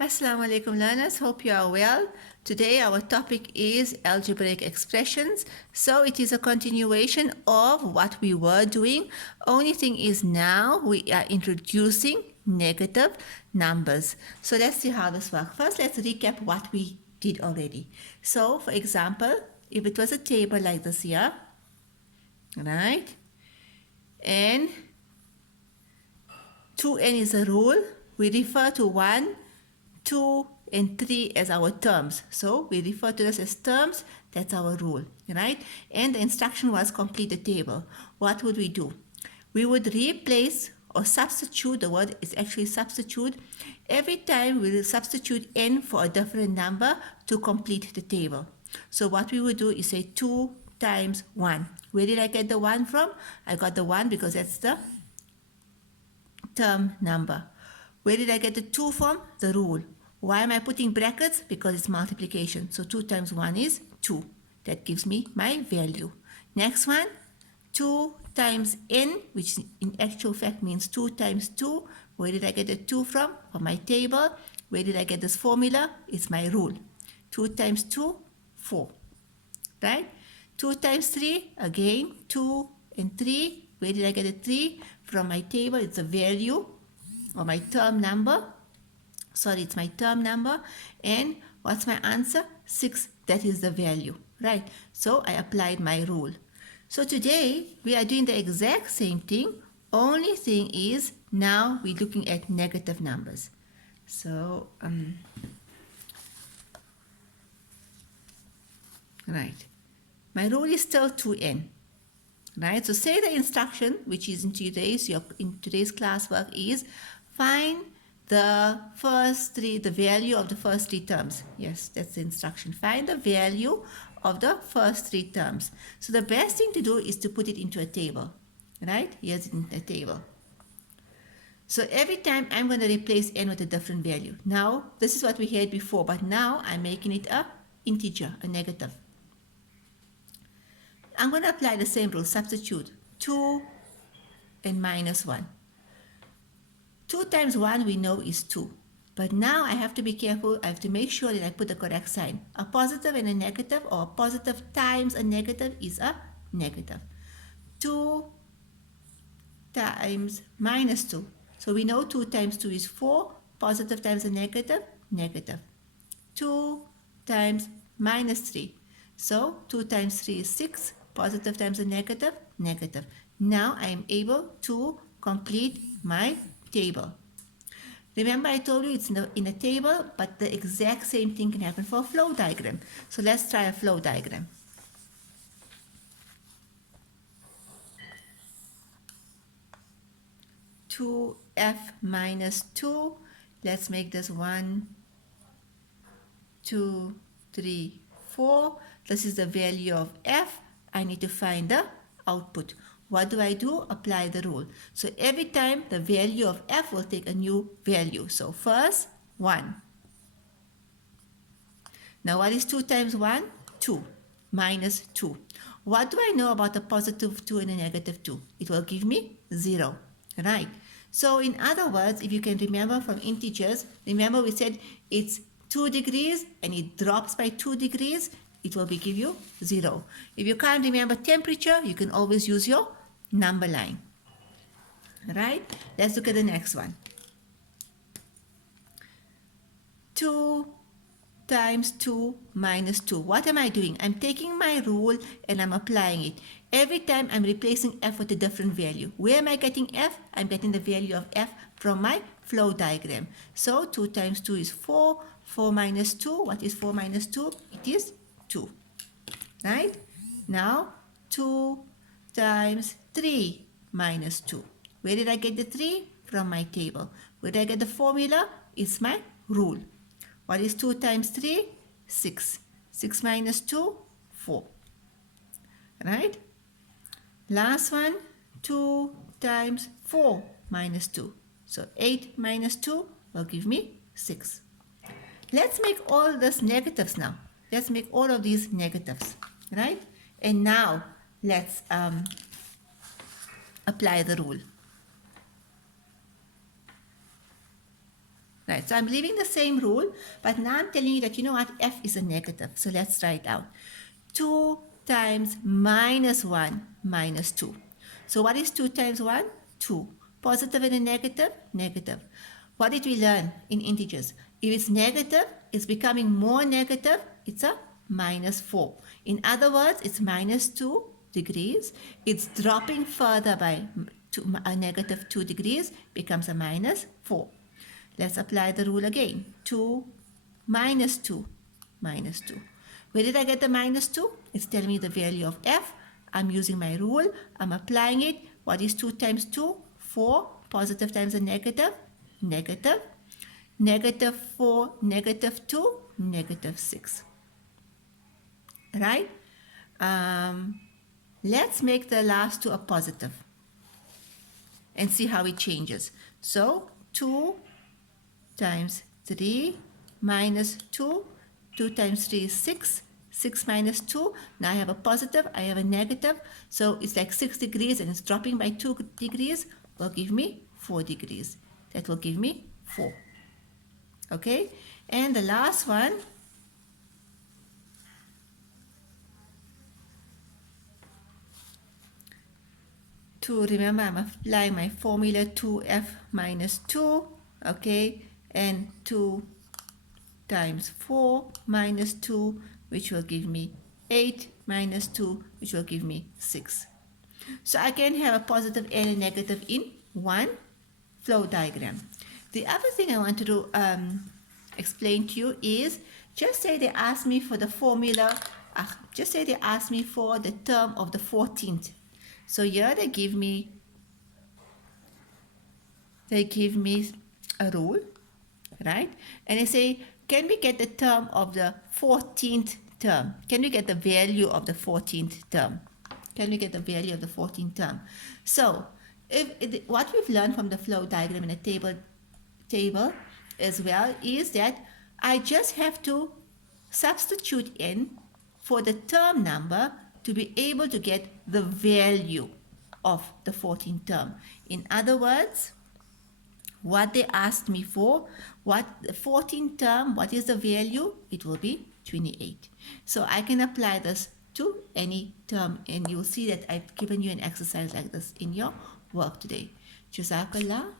Assalamu alaikum learners, hope you are well. Today our topic is algebraic expressions. So it is a continuation of what we were doing. Only thing is now we are introducing negative numbers. So let's see how this works. First let's recap what we did already. So for example, if it was a table like this here, right? And 2n is a rule. We refer to 1, 2, and 3 as our terms. So we refer to this as terms. That's our rule, right? And the instruction was complete the table. What would we do? We would replace or substitute, the word is actually substitute. Every time we will substitute n for a different number to complete the table. So what we would do is say 2 times 1. Where did I get the 1 from? I got the 1 because that's the term number. Where did I get the 2 from? The rule. Why am I putting brackets? Because it's multiplication. So 2 times 1 is 2. That gives me my value. Next one, 2 times n, which in actual fact means 2 times 2. Where did I get the 2 from? From my table. Where did I get this formula? It's my rule. 2 times 2, 4. Right? 2 times 3, again, 2 and 3. Where did I get the 3? From my table. It's a value or my term number. Sorry, it's my term number. And what's my answer? 6. That is the value, right? So I applied my rule. So today we are doing the exact same thing. Only thing is now we're looking at negative numbers. So, right. My rule is still 2n, right? So say the instruction, which is in today's classwork, is find the value of the first 3 terms. Yes, that's the instruction. Find the value of the first 3 terms. So the best thing to do is to put it into a table, right? Here's it in a table. So every time I'm going to replace n with a different value. Now, this is what we had before, but now I'm making it a integer, a negative. I'm going to apply the same rule, substitute 2 and minus 1. 2 times 1 we know is 2. But now I have to be careful. I have to make sure that I put the correct sign. A positive and a negative, or a positive times a negative is a negative. 2 times minus 2. So we know 2 times 2 is 4. Positive times a negative, negative. 2 times minus 3. So 2 times 3 is 6. Positive times a negative, negative. Now I am able to complete my table. Remember I told you it's in a table, but the exact same thing can happen for a flow diagram. So let's try a flow diagram. Two f minus 2. Let's make this 1, 2, 3, 4. This is the value of f. I need to find the output. What do? Apply the rule. So every time the value of f will take a new value. So first 1. Now what is 2 times 1? 2 minus 2. What do I know about a positive 2 and a negative 2? It will give me 0. Right? So in other words, if you can remember from integers, remember we said it's 2 degrees and it drops by 2 degrees. It will give you 0. If you can't remember temperature, you can always use your number line. Right? Let's look at the next one. 2 times 2 minus 2. What am I doing? I'm taking my rule and I'm applying it. Every time I'm replacing f with a different value. Where am I getting f? I'm getting the value of f from my flow diagram. So 2 times 2 is 4. 4 minus 2. What is 4 minus 2? It is 2. Right? Now 2 times 3 minus 2. Where did I get the 3? From my table. Where did I get the formula? It's my rule. What is 2 times 3? 6. 6 minus 2? 4. Right? Last one, 2 times 4 minus 2. So 8 minus 2 will give me 6. Let's make all these negatives now. Let's make all of these negatives, right? And now let's apply the rule. Right, so I'm leaving the same rule, but now I'm telling you that, you know what, f is a negative. So let's write out 2 times minus 1 minus 2. So what is 2 times 1? 2. Positive and a negative? Negative. What did we learn in integers? If it's negative, it's becoming more negative, it's a minus 4. In other words, it's minus 2 degrees. It's dropping further by a negative 2 degrees, becomes a minus 4. Let's apply the rule again. 2 minus 2 minus 2. Where did I get the minus 2? It's telling me the value of f. I'm using my rule. I'm applying it. What is 2 times 2? 4. Positive times a negative. Negative. Negative 4, negative 2, negative 6. Right? Let's make the last two a positive and see how it changes. So 2 times 3 minus 2. 2 times 3 is 6. 6 minus 2. Now I have a positive, I have a negative. So it's like 6 degrees and it's dropping by 2 degrees. Will give me 4 degrees. That will give me 4. Okay? And the last one. To remember, I'm applying my formula 2f minus 2. Okay? And 2 times 4 minus 2, which will give me 8 minus 2, which will give me 6. So I can have a positive and a negative in one flow diagram. The other thing I want to explain to you is, just say they ask me for the formula, just say they ask me for the term of the 14th. So here they give me a rule, right? And they say, can we get the term of the 14th term? Can we get the value of the 14th term? Can we get the value of the 14th term? So, what we've learned from the flow diagram in the table as well is that I just have to substitute in for the term number to be able to get the value of the 14th term. In other words, what they asked me for, what the 14th term, what is the value? It will be 28. So I can apply this to any term, and you'll see that I've given you an exercise like this in your work today. Jazakallah.